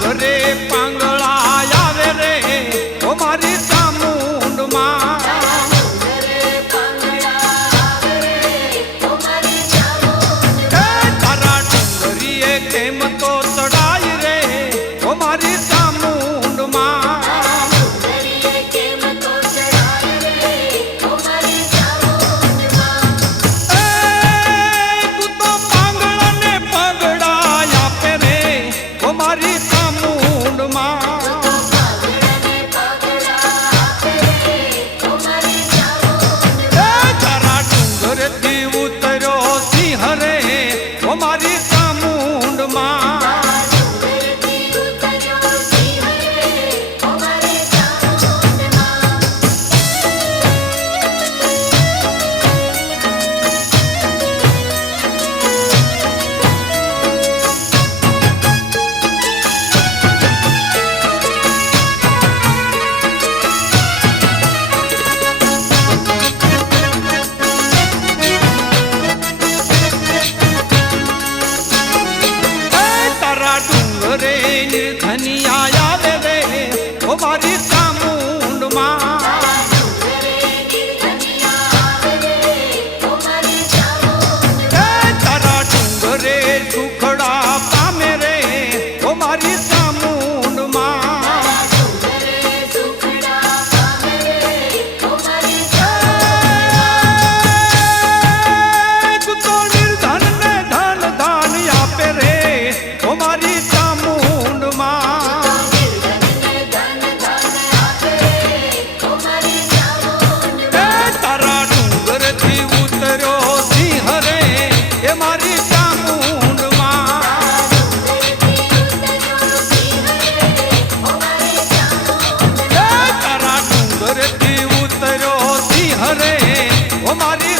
ડુંગરે પાંગળા આવે રે ઓ મારી ચામુંડમાં તારા ડુંગરીએ કેમ તો ચડાય રે ઓ મારી ચામુંડમાં તું તો પાંગળાને પગડા આપે રે ઓ મારી ચામુંડમાં તારા ડુંગરથી ઉતર્યો સિંહ રે ઓ મારી ચામુંડમાં રે નિર્ધનિયા આવે રે ઓ મારી ચામુંડમાં તારા ડુંગરે સુખડા પામે રે ઓ મારી ચામુંડમાં તું તો નિર્ધન ને ધન ધાન આપે રે ઓ મારી તારા ડુંગરથી ઉતર્યો સિંહ રે એ મારી ચામુંડમાં તારા ડુંગરથી ઉતર્યો સિંહ રે ઓ મારી